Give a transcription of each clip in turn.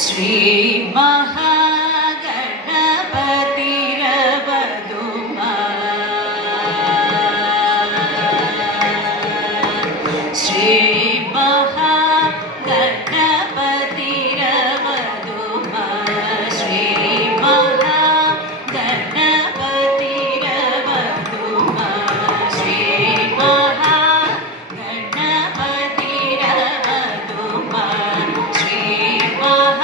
ಶ್ರೀ ಮಹಾಗಣಪತಿರವಧುಮ ಶ್ರೀ ಮಹಾಗಣಪತಿರವಧುಮ ಶ್ರೀ ಮಹಾಗಣಪತಿರವಧುಮ ಶ್ರೀ ಮಹಾಗಣಪತಿರವಧುಮ ಶ್ರೀ ಮಹಾಗಣಪತಿರವಧುಮ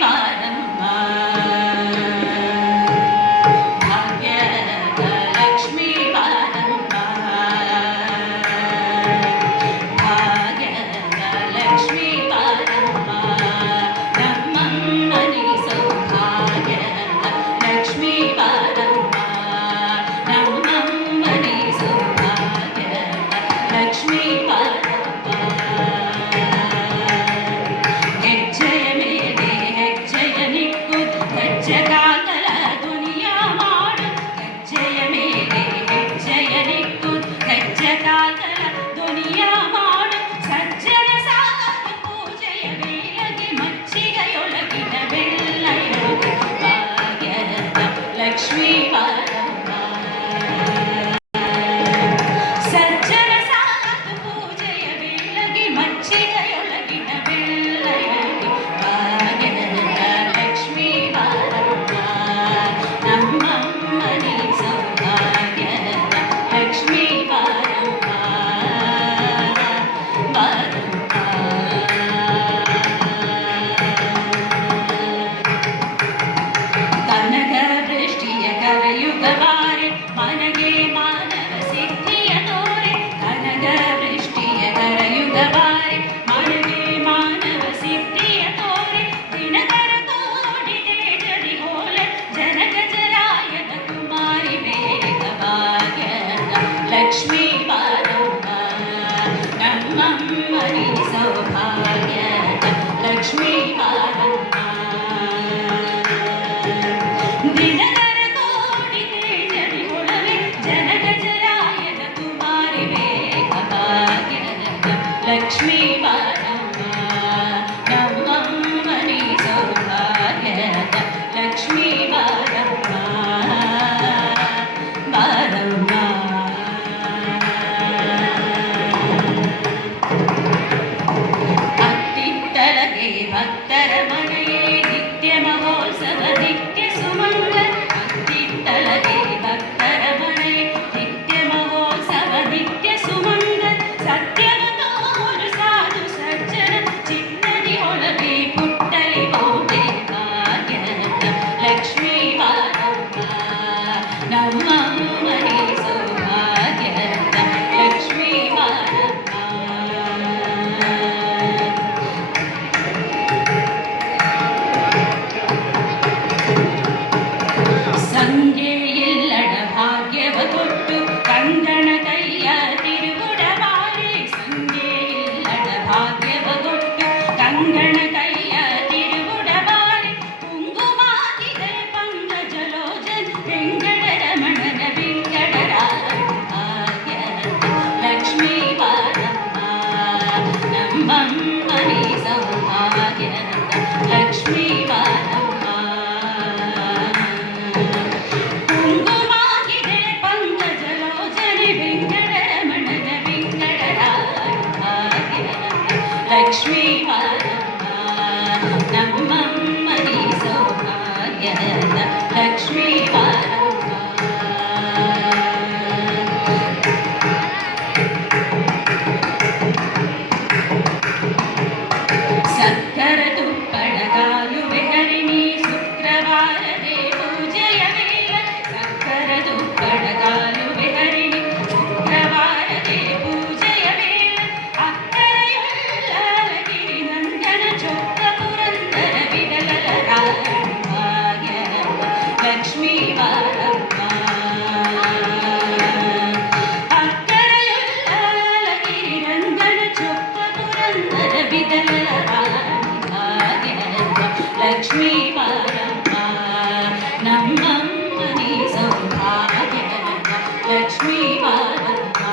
ವಾರಮ್ಮ ಭಾಗ್ಯದ ಲಕ್ಷ್ಮೀ ವಾರಮ್ಮ ಭಾಗ್ಯದ ಲಕ್ಷ್ಮೀ ವಾರಮ್ಮ ನಮ್ಮಮ್ಮನಿ ಸೌಭಾಗ್ಯದ ಲಕ್ಷ್ಮೀ ವಾರಮ್ಮ ನಮ್ಮಮ್ಮನಿ ಸೌಭಾಗ್ಯದ ಲಕ್ಷ್ಮೀ ವಾರಮ್ಮ ಲಕ್ಷ್ಮೀ ವಾರಮ್ಮ ಸಜ್ಜನ ಸಾಲದು ಪೂಜೆಯ ಬೆಳಗಿ ಮಚ್ಚಿಗೆಯೊಳಗಿನ ಬೆಳ್ಳಯೊಳಗಿ ಭಾಗ್ಯದ ಲಕ್ಷ್ಮೀ ವಾರಮ್ಮ ನಮ್ಮಮ್ಮನಿ ಸೌಭಾಗ್ಯದ ಲಕ್ಷ್ಮೀ ವಾರಮ್ಮ ಕನಕ ದೃಷ್ಟಿಯ ಕರಯುಗವಾರೆ ಮನಗೆ ಮಾನವ ಸಿದ್ಧಿಯ ತೋರೆ ಕನಕ ದೃಷ್ಟಿಯ ಕರಯುಗವಾರೆ ಮನಗೆ ಮಾನವ ಸಿದ್ಧಿಯ ತೋರೆ ದಿನಕರ ಕೋಟಿ ತೇಜದಿ ಹೋಲ ಜನಕ ಜರಾಯದ ಕುಮಾರಿ ವೇಗ ಭಾಗ್ಯದ ಲಕ್ಷ್ಮೀ ವಾರಮ್ಮ ನಮ್ಮಮ್ಮನಿ ಸೌಭಾಗ್ಯದ ಲಕ್ಷ್ಮೀ ವಾರಮ್ಮ ದಿನಕರ ಕೋಟಿ ತೇಜದಿ ಹೊಳವೆ ಜನಕ ಜರಾಯದ ಕುಮಾರಿ ವೇಗ ಭಾಗ್ಯದ ಲಕ್ಷ್ಮೀ ವಾರಮ್ಮ ನಮ್ಮಮ್ಮನಿ ಸೌಭಾಗ್ಯದ ಲಕ್ಷ್ಮೀ ವಾರಮ್ಮ ವಾರಮ್ಮ ಅತ್ತಿತ್ತಲಗೆ ಭಕ್ತರ ಮನೆಯೇ ನಿತ್ಯ ಮಹೋತ್ಸವ ನಿತ್ಯ ಸುಮಂಗಲ ಅತ್ತಿತ್ತಲಗೆ ಭಕ್ತರ ಮನೆಯೇ ನಿತ್ಯ ಮಹೋತ್ಸವ ನಿತ್ಯ ಸುಮಂಗಲ ಸತ್ಯವ ತೋರು ಸಾಧು ಸಜ್ಜನ ಚಿನ್ನದಿ ಒಳಗೆ ಪುಟ್ಟಲಿ ಬಹುದೇ ಭಾಗ್ಯದ ಲಕ್ಷ್ಮೀ ವಾರಮ್ಮ ನಮ್ಮಮ್ಮನಿ ಸೌಭಾಗ್ಯದ ಲಕ್ಷ್ಮೀ ವಾರಮ್ಮ ಸಂಗೆ ಇಲ್ಲಡ ಭಾಗ್ಯವ ತೊಟ್ಟು ಕಂಗಣ ಕೈಯ ತಿರುಗುಡವಾರೆ ಸಂಗೆ ಇಲ್ಲಡ ಭಾಗ್ಯವ ತೊಟ್ಟು ಕಂಗಣ ಕೈಯ ತಿರುಗುಡವಾರೆ ಕುಂಗುಮಾಗಿದೆ ಪಂಕಜಲೋಚನ ವೆಂಕಟರಮಣನ ವೆಂಕಟರಾಯ ಭಾಗ್ಯದ ಲಕ್ಷ್ಮೀ ವಾರಮ್ಮ ನಮ್ಮಮ್ಮನಿ ಸೌಭಾಗ್ಯದ ಲಕ್ಷ್ಮೀ ವಾರಮ್ಮ ಕುಂಗುಮಾಗಿದೆ ಪಂಕಜಲೋಚನೆ ವೆಂಕಟರಮಣನ ವೆಂಕಟರಾಯ ಭಾಗ್ಯದ ಲಕ್ಷ್ಮೀ ವಾರಮ್ಮ ನಮ್ಮಮ್ಮನಿ ಸೌಭಾಗ್ಯದ ಲಕ್ಷ್ಮೀ ವಾರಮ್ಮ ಸಕ್ಕರ ತುಪ್ಪಳ ಕಾಲುವೆ ಹರಿಣಿ ಶುಕ್ರವಾರದೇ ಪೂಜೆಯ ವೇಳ ಸಕ್ಕರ ತುಪ್ಪಳ ಕಾಲುವೆ ಹರಿಣಿ ಶುಕ್ರವಾರದೇ ಪೂಜೆಯ ವೇಳ ಅಕ್ಕರೆಯುಳ್ಳಲಗಿರಿ ನಂದನ ಚೊಕ್ಕ ಪುರಂದರ ವಿಡಲಲ ರಾಣಿ ಭಾಗ್ಯದ ಲಕ್ಷ್ಮೀ ವಾರಮ್ಮ ಅಕ್ಕರೆಯುಳ್ಳಲಗಿರಿ ನಂದನ ಚೊಕ್ಕ ಪುರಂದರ ವಿಡಲಲ ಲಕ್ಷ್ಮೀ ವಾರಮ್ಮ ನಮ್ಮಮ್ಮನಿ ಸೌಭಾಗ್ಯದ ಲಕ್ಷ್ಮೀ ವಾರಮ್ಮ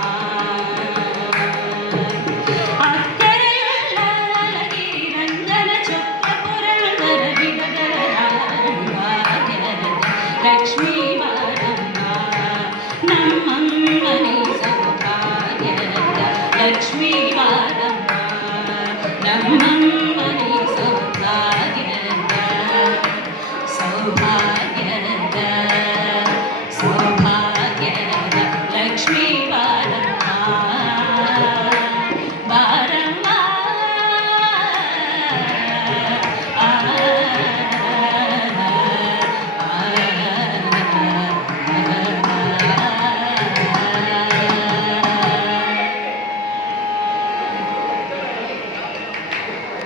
ಅಕ್ಕರೆಯುಳ್ಳಲಗಿರಿ ರಂಗನ ಚೊಕ್ಕ ಪುರಂದರ ವಿಡದರ ರಾಣಿ ಭಾಗ್ಯದ ಲಕ್ಷ್ಮೀ ವಾರಮ್ಮ ನಮ್ಮಮ್ಮನಿ ಸೌಭಾಗ್ಯದ ಲಕ್ಷ್ಮೀ ವಾರಮ್ಮ ನಮ್ಮಮ್ಮನಿ ಸೌಭಾಗ್ಯದ ಸೌಭಾಗ್ಯ